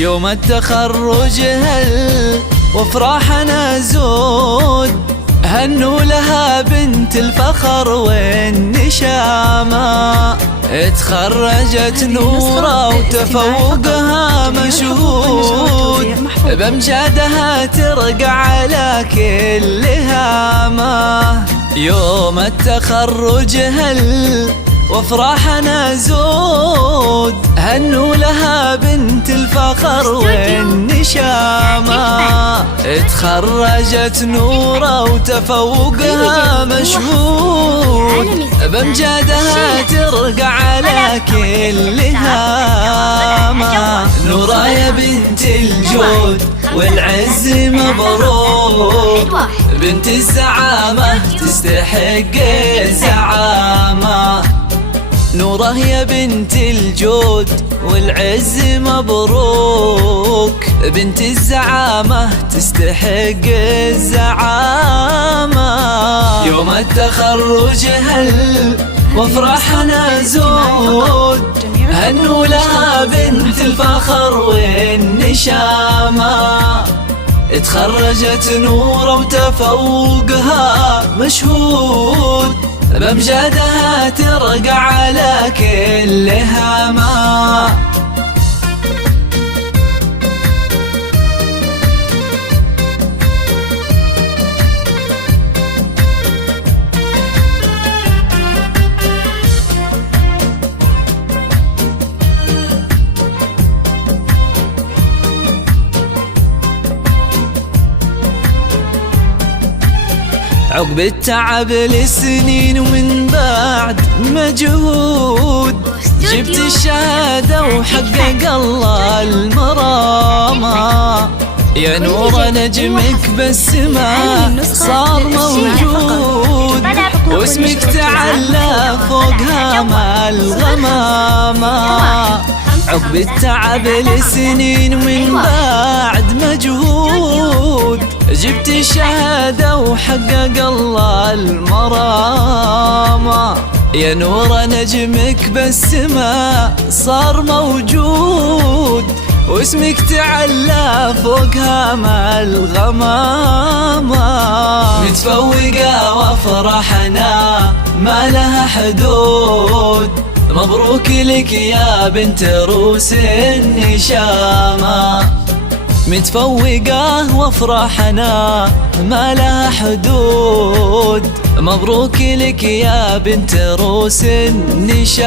يوم التخرج وافراحنا زود، هنوا لها بنت الفخر والنشامة. اتخرجت نورة وتفوقها مشهود، بامجادها ترقى على كل هامة. يوم التخرج وافراحنا زود، هنوا لها بنت الفخر والنشامة. اتخرجت نورة وتفوقها مشهود، بامجادها ترقى على كل هامة. نورة يا بنت الجود والعز مبروك، بنت الزعامة تستحق الزعامة. نورة يا بنت الجود والعز مبروك، بنت الزعامة تستحق الزعامة. يوم التخرج وافراحنا زود، هنوا لها بنت الفخر والنشامة. اتخرجت نورة وتفوقها مشهود، بامجادها ترقى على كل هامة. عقب التعب لسنين ومن بعد مجهود، جبت الشهادة وحقق الله المرامة. يا نورة نجمك بالسماء صار موجود، واسمك تعلى فوق هامة الغمامة. عقب التعب لسنين ومن بعد مجهود، جبت الشهادة وحقق الله المرامة. يا نورة نجمك بالسماء صار موجود، واسمك تعلى فوق هامة الغمامة. متفوقة وافراحنا ما لها حدود، مبروك لك يا بنت روس النشامة. متفوقة وافراحنا ما لها حدود، مبروك لك يا بنت روس النشامة.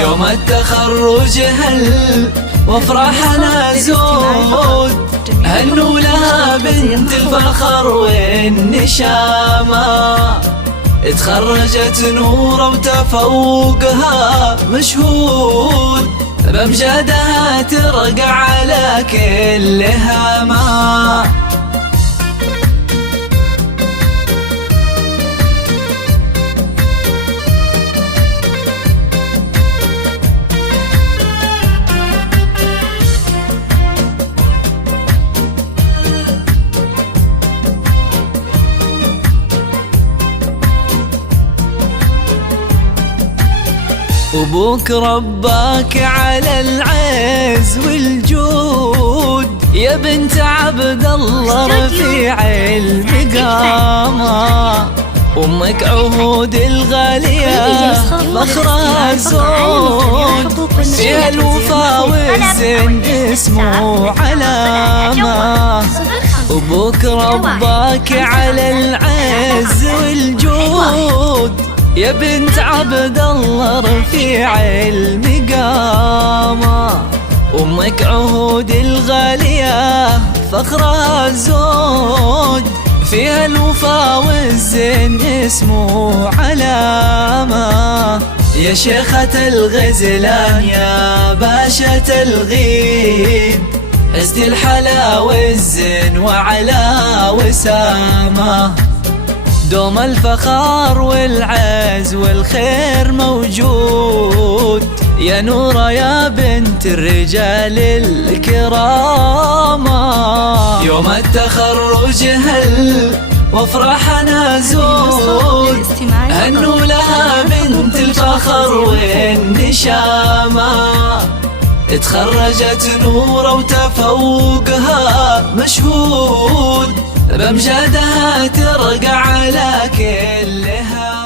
يوم التخرج وافراحنا زود، هنوا لها بنت الفخر والنشامة. اتخرجت نورة وتفوقها مشهود، بامجادها ترقى على كل هامة. وابوك رباك على العز والجود، يا بنت عبد الله رفيع المقامة. امك عهود الغالية فخرها زود، فيها الوفا والزين اسمه علامة. ابوك رباك على العز والجود، يا بنت عبد الله رفيع المقامة. امك عهود الغالية فخرها زود، فيها الوفا والزين اسمه علامة. يا شيخة الغزلان يا باشا الغيد، عزت الحلا والزين وعلى وسامة. دوم الفخار والعز والخير موجود، يا نورة يا بنت الرجال الكرامة. يوم التخرج وافراحنا زود، هنوا لها بنت الفخر والنشامة. تخرجت نور وتفوقها مشهود، بأمجادها ترقى على كلها.